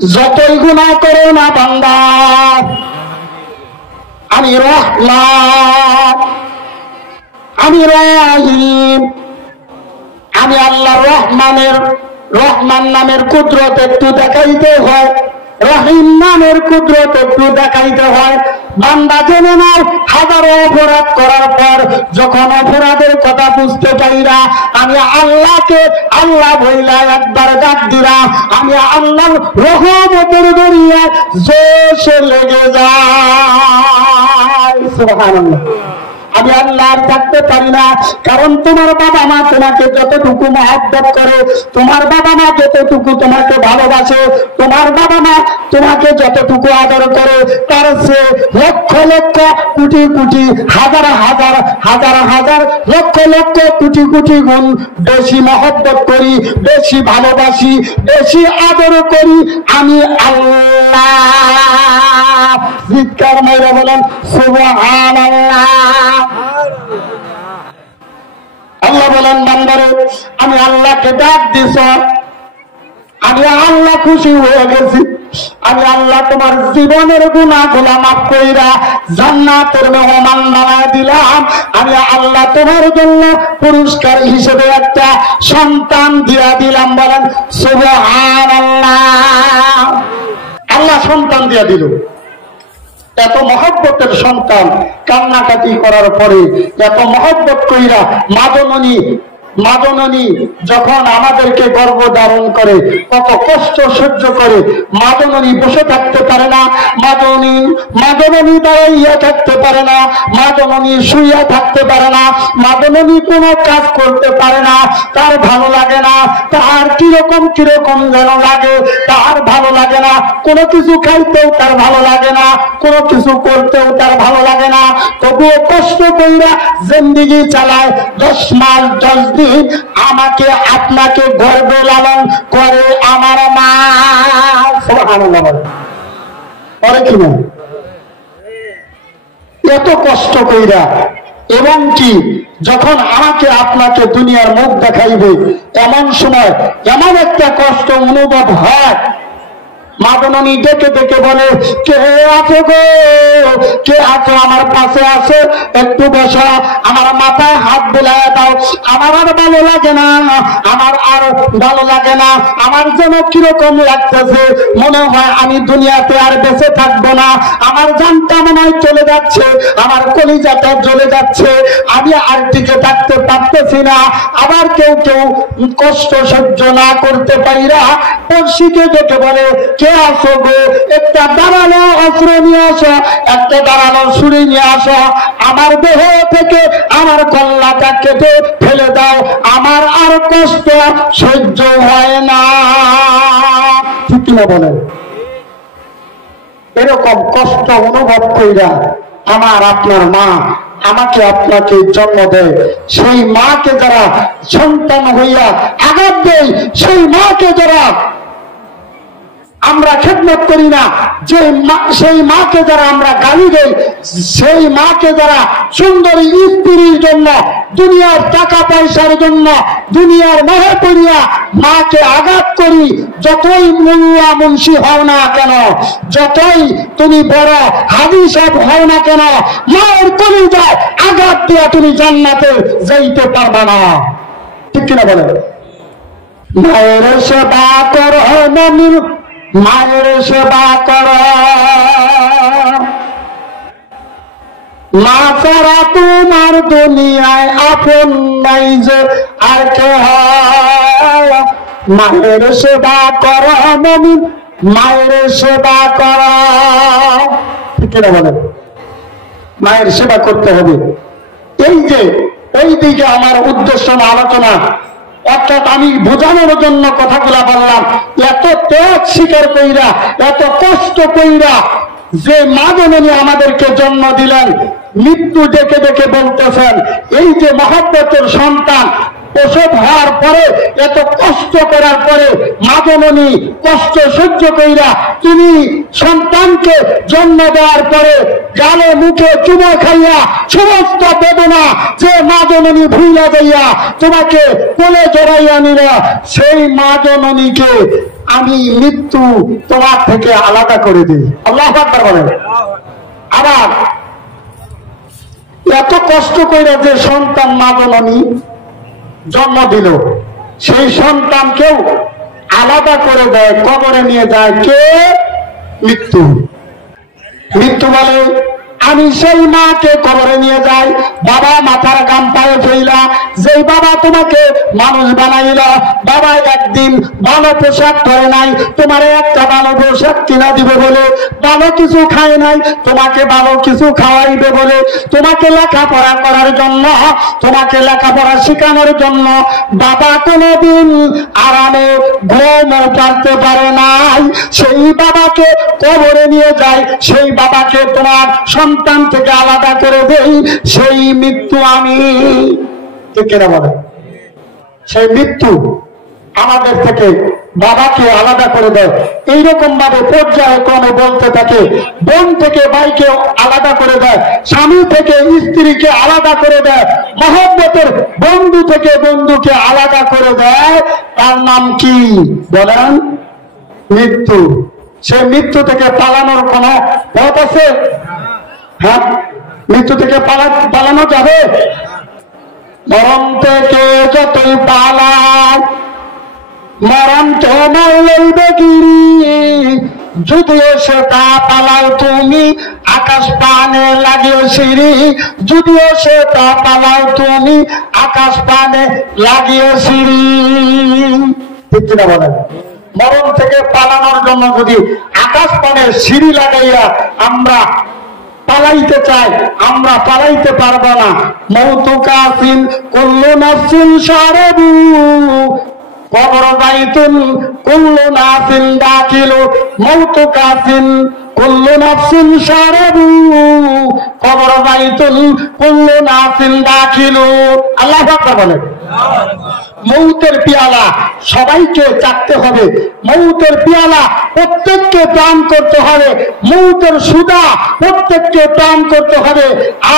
যতই গুনাহ করো না বান্দা, আমি রহমান, আমি রহিম, আমি আল্লাহ রহমান নামের কুদরত একটু দেখাইতে হয়, রহিম নামের কুদরত একটু দেখাইতে হয়। বান্দা জেনে নাও, হাজারো অপরাধ করার পর যখন অপরাধের কথা বুঝতে পাইরা আমি আল্লাহকে আল্লাহ বইলা একবার ডাক দিরা, আমি আল্লাহর রহমতের দরিয়া জোশে লেগে যায়। সুবহানাল্লাহ। আমি আল্লাহ থাকতে পারি না, কারণ তোমার বাবা মা তোমাকে যতটুকু মহব্বত করে, তোমার বাবা মা যতটুকু তোমাকে ভালোবাসে, তোমার বাবা মা তোমাকে যতটুকু আদর করে, তার সে লক্ষ লক্ষ কোটি কোটি হাজার হাজার হাজার হাজার লক্ষ লক্ষ কোটি কোটি গুণ বেশি মহব্বত করি, বেশি ভালোবাসি, বেশি আদর করি আমি আল্লাহ। চিৎকার মেরে বলেন সুবহানাল্লাহ। আল্লাহ বলেন বান্দারে, আমি আল্লাহকে ডাক দিছ, আমি আল্লাহ খুশি হয়ে গেছি, আমি আল্লাহ তোমার জীবনের গুনাহগুলো মাফ কইরা জান্নাতের মেহমান বানায় দিলাম। আমি আল্লাহ তোমার জন্য পুরস্কার হিসেবে একটা সন্তান দিয়া দিলাম। বলেন সুবহানাল্লাহ। আল্লাহ সন্তান দিয়া দিল, এত মহব্বতের সন্তান। কান্নাকাটি করার পরে এত মহব্বত কইরা মা জননী যখন আমাদেরকে গর্ভ ধারণ করে, কত কষ্ট সহ্য করে। মা জননী বসে থাকতে পারে না, মা জননী দাঁড়াইয়া থাকতে পারে না, মা জননী শুইয়া থাকতে পারে না, মা জননী কোনো কাজ করতে পারে না। তার ভালো লাগে না, তার কিরকম যেন লাগে, তার ভালো লাগে না। কোনো কিছু খাইতেও তার ভালো লাগে না, কোনো কিছু করতেও তার ভালো লাগে না। তবুও কষ্ট কইরা জিন্দেগি চালায়। 10 মাস 10 দিন আমাকে আপনাকে গর্ভে লালন করে আমার মা। সুবহানাল্লাহ। পরে কি না এত কষ্ট কইরা, এবং কি যখন আমাকে আপনাকে দুনিয়ার মুখ দেখাইবে, এমন সময় এমন একটা কষ্ট অনুভব হয়, মা জননী ডেকে ডেকে বলে, কে আছো গো, কে আছো আমার পাশে আসো, একটু বসো, আমার মাথায় হাত বোলায় দাও। আমার আর ভালো লাগে না, আমার আর ভালো লাগে না, আমার যেন কিরকম লাগতেছে, মনে হয় আমি দুনিয়াতে আর বেঁচে থাকবো না, আমার জানটা মনে হয় চলে যাচ্ছে, আমার কলিজাটা জ্বলে যাচ্ছে, আমি আর টিকে থাকতে পারতেছি না। আবার কেউ কেউ কষ্ট সহ্য না করতে পাইরা পড়শিকে ডেকে বলে, কে আসো গো, একটা দাঁড়ানো অস্ত্র নিয়ে আসো, একটা দাঁড়ানো ছুরি নিয়ে আসো, আমার দেহ থেকে আমার কল্লাটা কেটে ফেলে দাও, আমার আর কষ্ট সহ্য হয় না। ঠিক কিনা বলেন? এরকম কষ্ট অনুভব কইরা আমার আপনার মা আমাকে আপনাকে জন্ম দেয়। সেই মাকে যারা সন্তান হইয়া আঘাত দেয়, সেই মাকে যারা আমরা খেদমত করি না, সেই মাকে যারা আমরা গালি দেই, সেই মাকে যারা সুন্দরী স্ত্রীর জন্য, দুনিয়ার টাকা পয়সার জন্য, দুনিয়ার মোহে পড়িয়া মাকে আঘাত করি, যতই মোল্লা মুন্সি হও না কেন, যতই তুমি বড় হাজি সাহেব হও না কেন, মায়ের কলিজায় আঘাত দিয়া তুমি জান্নাতে যাইতে পারবা না। ঠিক কিনা বলে? মায়ের সেবা করো মুমিন, মায়ের সেবা কর, মা ছাড়া তোমার দুনিয়ায় আপন নাই যে আর কে হয়। মায়ের সেবা কর মুমিন, মায়ের সেবা কর। ঠিক কিনা বলেন? মায়ের সেবা করতে হবে। এই যে ওই দিকে আমার উদ্দেশ্য না আলোচনা, অর্থাৎ আমি বোঝানোর জন্য কথাগুলা বললাম। এত ত্যাগ স্বীকার কইরা, এত কষ্ট কইরা যে মা জননী আমাদেরকে জন্ম দিলেন, মৃত্যু ডেকে ডেকে বলতেছেন, এই যে মহব্বতের সন্তান প্রসব হওয়ার পরে, এত কষ্ট করার পরে মা জননী কষ্ট সহ্য কইরা তুমি সন্তানকে জন্ম দেওয়ার পরে গালে মুখে চুমো খাইয়া সমস্ত বেদনা যে মা জননী ভুইলা যাইয়া তোমাকে কোলে জড়াইয়া নিল, সেই মা জননীকে আমি মৃত্যু তোমার থেকে আলাদা করে দিই। আল্লাহু আকবার বলেন। আবার এত কষ্ট করে যে সন্তান মা জননী জন্ম দিল, সেই সন্তানকেও আলাদা করে দেয়, কবরে নিয়ে যায় কে? মৃত্যু। মৃত্যু বলে আমি সেই মাকে কবরে নিয়ে যাই, বাবা মাথার গাম পায়ে ফেলা, যেই বাবা তোমাকে মানুষ বানাইল, বাবা একদিন ভালো পোশাক পরে নাই, তোমার একটা ভালো পোশাক কিনা দিবে বলে, ভালো কিছু খায় নাই, তোমাকে ভালো কিছু খাওয়াইবে বলে, তোমাকে লেখাপড়া করার জন্য, তোমাকে লেখাপড়া শেখানোর জন্য বাবা কোনোদিন আরামে ঘুমও পারতে পারে নাই, সেই বাবাকে কবরে নিয়ে যায়, সেই বাবাকে তোমার সন্তান থেকে আলাদা করে দেই, সেই মৃত্যু আমি। ঠিক কিনা বলে? সেই মৃত্যু আমাদের থেকে বাবাকে আলাদা করে দেয়। এইরকম ভাবে পর্যায়ক্রমে বলতে থাকে, বোন থেকে ভাইকে আলাদা করে দেয়, স্বামী থেকে স্ত্রীকে আলাদা করে দেয়, মহব্বতের বন্ধু থেকে বন্ধুকে আলাদা করে দেয়। তার নাম কি বলেন? মৃত্যু। সে মৃত্যু থেকে পালানোর কোন পথ আছে? হ্যাঁ, মৃত্যু থেকে পালানো যাবে? মরণ থেকে যতই পালায় মরণ তোমার লইবে গিরি, যদিও সেটা পালাও তুমি আকাশ পানে লাগিও সিঁড়ি, যদিও সেটা পালাও তুমি আকাশ পানে লাগিও সিঁড়ি। ঠিক কিনা বলেন? মরণ থেকে পালানোর জন্য যদি আকাশ পানে সিঁড়ি লাগাইয়া আমরা পালাইতে চাই, আমরা পালাইতে পারবো না। মৌতু কাসিন কুল্লু নাফসিন শারাবু কবর বাইতুন কুল্লু নাফসিন দাখিলু, মৌতু কাসিন কুল্লু নাফসিন শারাবু কবর বাইতুন কুল্লু নাফসিন দাখিলু। আল্লাহু আকবার বলেন। মৌতের পেয়ালা সবাইকে চাটতে হবে, মৌতের পেয়ালা প্রত্যেককে পান করতে হবে, মৌতের সুদা প্রত্যেককে পান করতে হবে,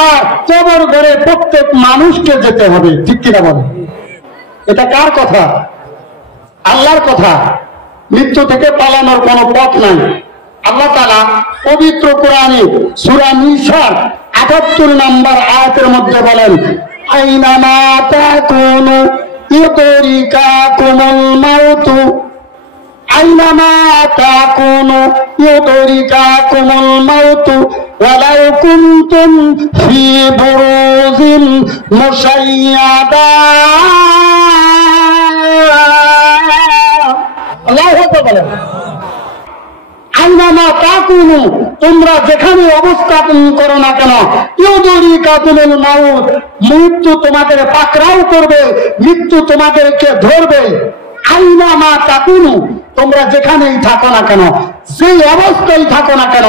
আর কবর ঘরে প্রত্যেক মানুষকে যেতে হবে। ঠিক কিনা বলেন? এটা কার কথা? আল্লাহর কথা। মৃত্যু থেকে পালানোর কোন পথ নাই। আল্লাহ তাআলা পবিত্র কোরআনে সূরা নিসার ৭৮ নম্বর আয়াতের মধ্যে বলেন, আইনামা তাকুনু ইউদরিকাকুমুল মাউতু, আইনামা তাকুনু ইউদরিকাকুমুল মাউতু ওয়ালাউ কুনতুম ফি বুরুজিন মুশাইয়াদা। আল্লাহু আকবার বলেন। আইনামা তাকুনু, তোমরা যেখানে অবস্থান করো না কেন, ইউদরিকাকুমুল মাউত, মৃত্যু তোমাদের পাকড়াও করবে, মৃত্যু তোমাদেরকে ধরবে। আইনামা তাকুনু, তোমরা যেখানেই থাকো না কেন, যেই অবস্থায় থাকো না কেন,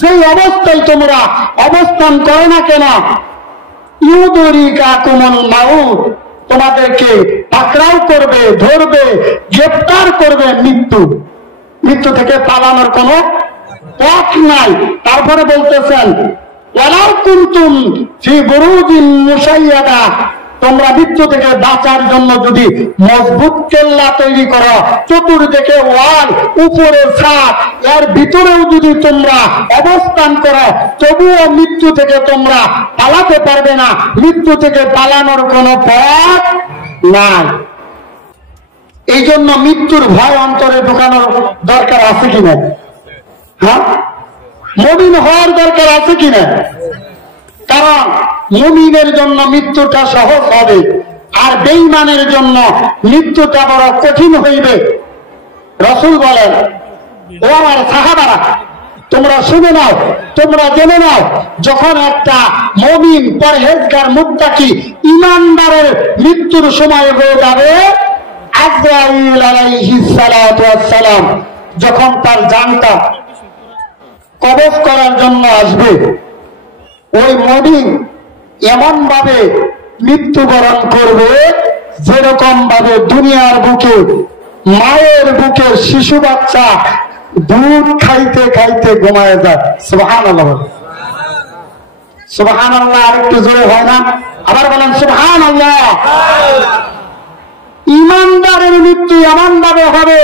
যেই অবস্থায় তোমরা অবস্থান করো না কেন, ইউদরিকাকুমুল মাউত, তোমাদেরকে পাকড়াও করবে, ধরবে, গ্রেফতার করবে মৃত্যু। মৃত্যু থেকে পালানোর কোন পথ নাই। তারপরে বলতেছেন, ওয়ালাউ কুনতুম ফি বুরুজিন মুশাইয়াদা, তোমরা মৃত্যু থেকে বাঁচার জন্য যদি মজবুত কেল্লা তৈরি করো, চতুর্দিকে ওয়াল, উপরে ছাদ, এর ভিতরেও যদি তোমরা অবস্থান করো, তবুও মৃত্যু থেকে তোমরা পালাতে পারবে না। মৃত্যু থেকে পালানোর কোন পথ নাই। এই জন্য মৃত্যুর ভয় অন্তরে ঢোকানোর দরকার আছে কিনা? হ্যাঁ, মুমিন হওয়ার দরকার আছে কিনা? কারণ মুমিনের জন্য মৃত্যুটা সহজ হবে, আর বেঈমানের জন্য মৃত্যুটা বড় কঠিন হইবে। রাসূল বলেন, ও আমার সাহাবারা, তোমরা শুনে নাও, তোমরা জেনে নাও, যখন একটা মুমিন পরহেজগার মুত্তাকি ঈমানদারের মৃত্যুর সময় হয়ে যাবে, আজরাইল আলাইহিস সালাতু ওয়াস সালাম যখন তার জানটা কবজ করার জন্য আসবে, ওই মুমিন এমন ভাবে মৃত্যুবরণ করবে যেরকম ভাবে দুনিয়ার বুকে মায়ের বুকে শিশু বাচ্চা দুধ খাইতে খাইতে ঘুমায় যায়। সুবহানাল্লাহ, সুবহানাল্লাহ। আর একটু জোরে হয় না? আবার বলেন সুবহানাল্লাহ। ঈমানদারের মৃত্যু এমন ভাবে হবে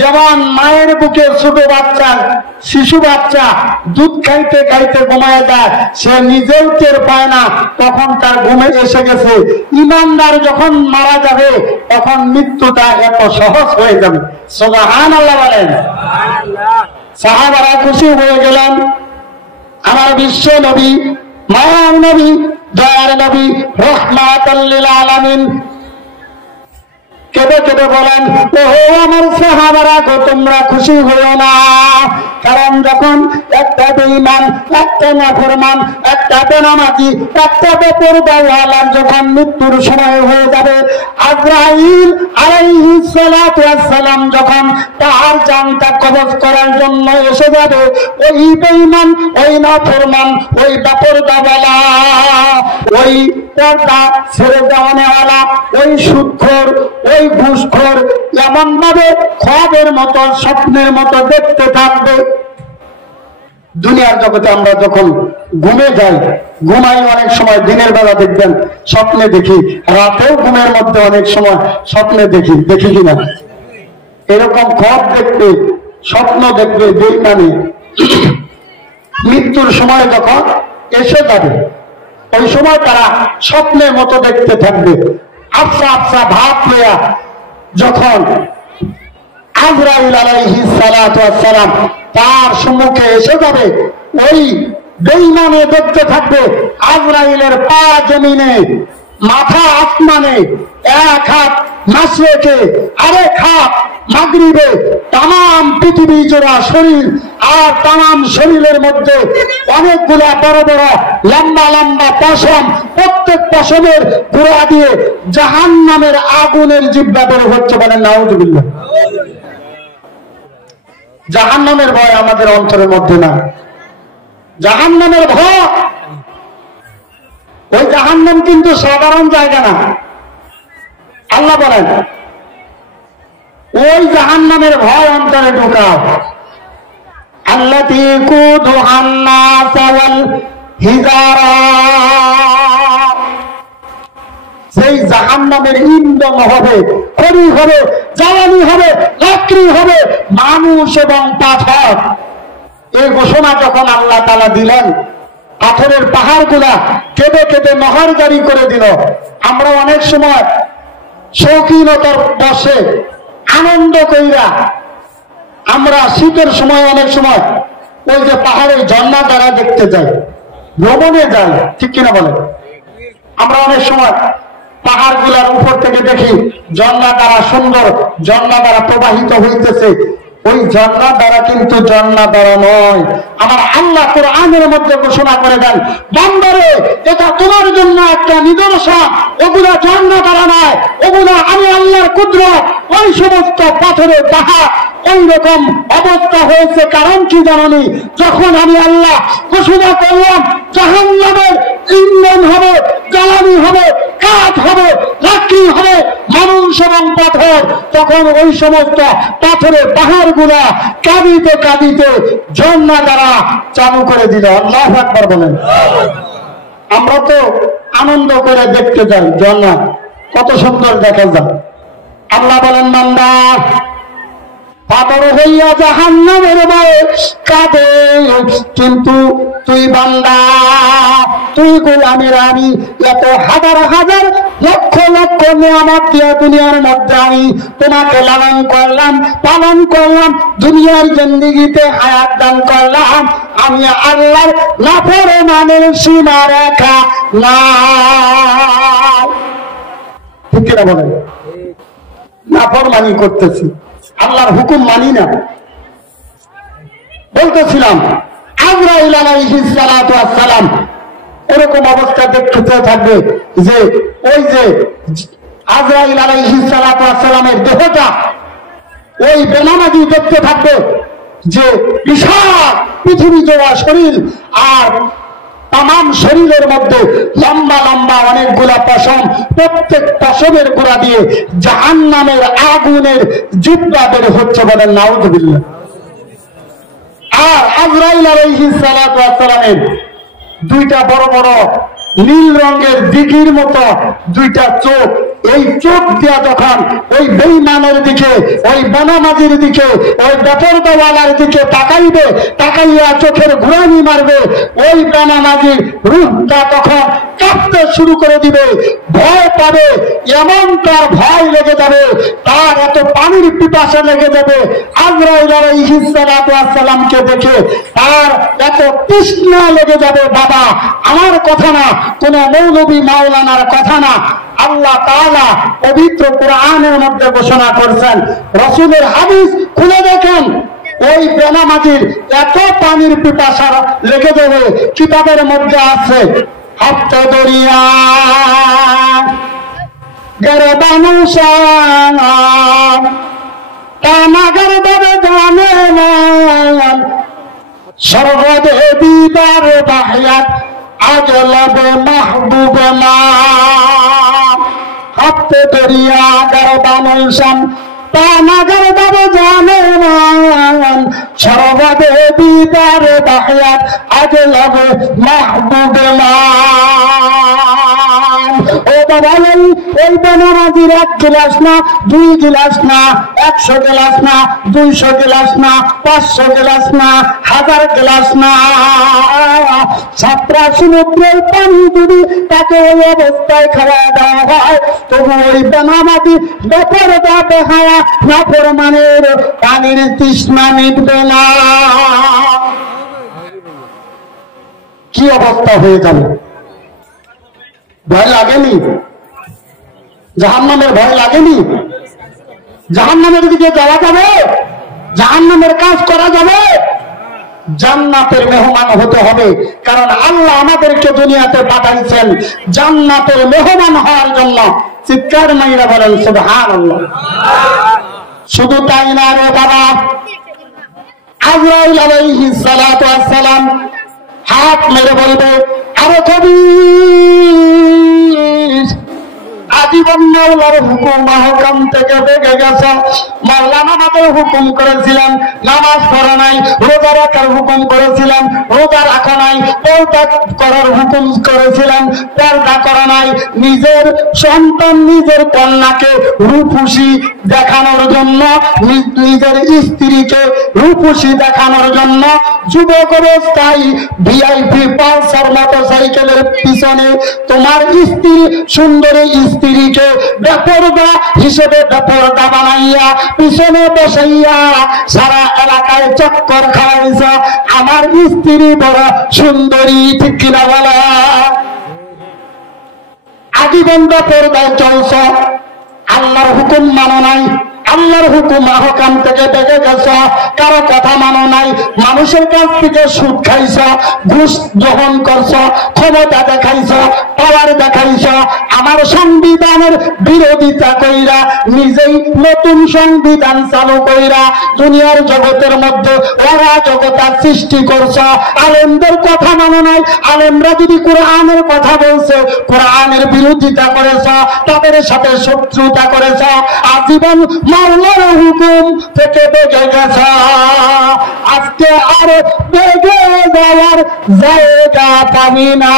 যেমন মায়ের বুকে ছোট বাচ্চা, শিশু বাচ্চা দুধ খাইতে খাইতে ঘুমায় যায়, সে নিজেও টের পায় না তখন তার ঘুমে এসে গেছে। ইমানদার যখন মারা যাবে তখন মৃত্যুটা এত সহজ হয়ে যাবে। সুবহানাল্লাহ বলেন। সাহাবারা খুশি হয়ে গেলেন। আমার বিশ্ব নবী, মায়ার নবী, দয়ার নবী, রাহমাতাল লিল আলামিন কেঁদে কেঁদে বলেন, ওহো আমার সাহাবারা গো, তোমরা খুশি হইও না। কারণ যখন একটা বেঈমান, একটা নাফরমান, একটা বেনামাজি, একটা বেপরওয়ালার যখন মৃত্যুর সময় হয়ে যাবে, আজরাইল আলাইহিস সালাতু ওয়াস সালাম যখন তার জানটা কবজ করার জন্য এসে যাবে, ওই বেঈমান, ওই নাফরমান, ওই বেপরওয়ালা, ওই পর্দা ছেড়ে দেওয়ানেওয়ালা, ওই সুদখোর, ওই ঘুষখোর এমন ভাবে খ্বাবের মতো, স্বপ্নের মতো দেখতে থাকবে। দুনিয়ার জগতে আমরা যখন ঘুমে যাই, ঘুমাই অনেক সময় দিনের বেলা দেখবেন স্বপ্নে দেখি, রাতেও ঘুমের মধ্যে অনেক সময় স্বপ্নে দেখি, দেখি কিনা? এরকম খ্বাব দেখবে, স্বপ্ন দেখবে বেঈমানি মৃত্যুর সময় যখন এসে যাবে, ওই সময় তারা স্বপ্নের মতো দেখতে থাকবে। আফসা আফসা ভাব লইয়া যখন আজরাইল আলাইহিস সালাতু ওয়াস সালাম তার সম্মুখে এসে যাবে, ওই বেঈমানে দেখতে থাকবে আজরাইলের পা জমিনে, মাথা আসমানে, এক হাত মাশরিকে, আরেক হাত মাগরিবে, তাম পৃথিবী জোড়া শরীর, আর তাম শরীরের মধ্যে অনেকগুলা বড় বড় লম্বা লম্বা পশম, প্রত্যেক পশমের গোড়া দিয়ে জাহান্নামের আগুনের জিহ্বা বের হচ্ছে। বলেন নাউযুবিল্লাহ। জাহান্নামের ভয় আমাদের অন্তরের মধ্যে না। জাহান্নামের ভয়, ওই জাহান্নাম কিন্তু সাধারণ জায়গা না। আল্লাহ বলেন ওই জাহান্নামের ভয় অন্তরে ঢোকাও। আল্লাতী কুদুহান নাস ওয়াল হিজারা, সেই জাহান্নামের ইন্ধন হবে, খড়ি হবে, জ্বালানি হবে, লাকড়ি হবে মানুষ এবং পাথর। এই ঘোষণা যখন আল্লাহ তাআলা দিলেন, পাথরের পাহাড়গুলা কেঁদে কেঁদে নহর জারি করে দিল। আমরা অনেক সময় শৌখিনতার বসে আনন্দ কইরা আমরা শীতের সময় অনেক সময় ওই যে পাহাড়ের ঝর্ণা দ্বারা দেখতে যাই, ভ্রমণে যাই, ঠিক কিনা বলেন? আমরা অনেক সময় পাহাড় গুলার উপর থেকে দেখি ঝর্ণা দ্বারা, সুন্দর ঝর্ণা দ্বারা প্রবাহিত হইতেছে। ওই ঝর্ণা দ্বারা কিন্তু ঝর্ণা দ্বারা নয়। আমার আল্লাহ কোরআনের মধ্যে ঘোষণা করে দেন, বান্দারে এটা তোমার জন্য একটা নিদর্শন, ওগুলা ঝর্ণা দ্বারা নয়, ওগুলা আমি আল্লাহর কুদরত। ওই সমস্ত পাথরের পাহাড় ওই রকম অবস্থা হয়েছে, কারণ কি জানি? যখন আমি আল্লাহ ঘোষণা করলাম জাহান্নামের ইন্ধন হবে, জ্বালানি হবে, কাঠ হবে, লাকড়ি হবে মানুষ এবং পাথর, তখন ওই সমস্ত পাথরের পাহাড় গুলা কাঁদিতে কাঁদিতে ঝর্ণা দ্বারা চালু করে দিল। আল্লাহু আকবার বলেন। আমরা তো আনন্দ করে দেখতে যাই ঝর্ণা, কত সুন্দর দেখা যায়। আল্লাহ বলেন, বান্দা পাথর হইয়া জাহান্নামের ভয়ে কাঁদে, কিন্তু তুই বান্দা, তুই গোলামের আমি এত হাজার হাজার লক্ষ লক্ষ নিয়ামত দিয়ে দুনিয়ার মধ্যে আমি তোমাকে লালন করলাম, পালন করলাম, দুনিয়ার জিন্দেগিতে হায়াত দান করলাম। আমি আল্লাহর নাফরমানের সীমা রেখা না, ঠিক কিনা বলেন? নাফরমানি করতেছি, আল্লাহর হুকুম মানি না। বলতেছিলাম আজরাইল আলাইহিস সালাতু ওয়াস সালাম এরকম অবস্থা দেখতে থাকবে যে ওই যে আজরাইল আলাইহিস সালাতু ওয়াস সালামের দেহটা ওই বেনামাজি দেখতে থাকবে যে বিশাল পৃথিবী জোড়া শরীর, আর তাম শরীরের মধ্যে লম্বা লম্বা অনেকগুলা পশম, প্রত্যেক পশমের গোড়া দিয়ে জাহান্নামের আগুনের জিহ্বা বের হচ্ছে। বলেন নাউযুবিল্লাহ। আর আজরাইল আলাইহিস সালাতু ওয়াস সালামের দুইটা বড় বড় নীল রঙের দিঘির মতো দুইটা চোখ, এই চোখ দিয়া যখন ওই বেঈমানের দিকে, ওই বেনামাজির দিকে, ওই বেপরদাওয়ালার দিকে তাকাইবে, তাকাইয়া চোখের ঘুরানি মারবে, ওই বেনামাজির রূহটা তখন কাঁপতে শুরু করে দিবে, ভয় পাবে, এমন তার ভয় লেগে যাবে, তার এত পানির পিপাসা লেগে যাবে, আজরাইল আলাইহিস সালাতু ওয়াস সালামকে দেখে তার এত তৃষ্ণা লেগে যাবে। বাবা, আমার কথা না, কোন মৌলবী মাওলানার কথা না, আল্লাহ তাআলা পবিত্র কোরআনের মধ্যে ঘোষণা করেছেন, রাসূলের হাদিস খুলে দেখেন, ওই বেনামাজির এত পানির পিপাসা লেগে যাবে, কিতাবের মধ্যে আছে, হাফতা দরিয়া গরবানু শান তানাগর দরে জানে না সর্বদে দিদার বাহিয়াত আজলবে মাহবুব না। হাফতে দরিয়া গরবানু শান তানাগর দরে জানে না সর্বদে দিদার বাহিয়াত আজলবে মাহবুব না। ও বাবা, ওই বেনামাজির 1 গিলাস না, 2 গিলাস না, 100 গিলাস না, 200 গিলাস না, 500 গিলাস না, 1000 গিলাস না, 7 সমুদ্রের পানি যদি তাকে ওই অবস্থায় খাওয়া দেওয়া হয়, তবু ওই বেনামাজি বেপরদা বেহায়া নাফরমানের পানির তৃষ্ণা মিটবে না। কি অবস্থা হয়ে গেল? ভয় লাগেনি? জাহান্নামের ভয় লাগেনি? জাহান্নামের দিকে যাওয়া যাবে? জাহান্নামের কাজ করা যাবে? জান্নাতের মেহমান হতে হবে, কারণ আল্লাহ আমাদেরকে দুনিয়াতে পাঠাইছেন জান্নাতের মেহমান হওয়ার জন্য। চিৎকার মাইরা বলেন সুবহানাল্লাহ। শুধু তাই না রে বাবা, আজরাইল আলাইহিস সালাতু ওয়াস সালাম হাত মেরে বলবে, আরে কবির, আজীবন মাওলার হুকুম আহকাম থেকে বেগে গেছে। মাওলানা আমাদের হুকুম করেছিলেন নামাজ পড়া নাই, রোজা রাখার হুকুম করেছিলেন, রোজা রাখা নাই, পর্দা করার হুকুম করেছিলেন, পর্দা করা নাই। নিজের সন্তান, নিজের কন্যাকে রূপসী দেখানোর জন্য, নিজের স্ত্রীকে রূপসী দেখানোর জন্য যুবক অবস্থায় ভিআইপি পালসার মোটরসাইকেলের পিছনে তোমার স্ত্রী, সুন্দরী স্ত্রীকে বেপরদা হিসেবে বেপরদা বানাইয়া পিছনে বসাইয়া সারা এলাকায় চক্কর খাওয়াইছ। আমার স্ত্রী বড় সুন্দরী, ঠিক কিনা বলা? আজীবন বেপরদায় চলছ, আল্লাহর হুকুম মানো নাই, আল্লাহর হুকুম আহকাম থেকে বেগে গেছ, কারো কথা মানো নাই, মানুষের কাছ থেকে সুদ খাইছ, ঘুষ গ্রহণ করছ, ক্ষমতা দেখাইছ, পাওয়ার দেখাইছ, আমার সংবিধানের বিরোধিতা কইরা নিজেই নতুন সংবিধান চালু কইরা দুনিয়ার জগতের মধ্যে অরাজকতা সৃষ্টি করছ। আলেমদের কথা মানো নাই, আলেমরা যদি কোরআনের কথা বলছে কোরআনের বিরোধিতা করেছ, তাদের সাথে শত্রুতা করেছ, আজীবন মাওলার হুকুম থেকে বেগে গেছ। আজকে আর বেগে যাওয়ার জায়গা পাবি না।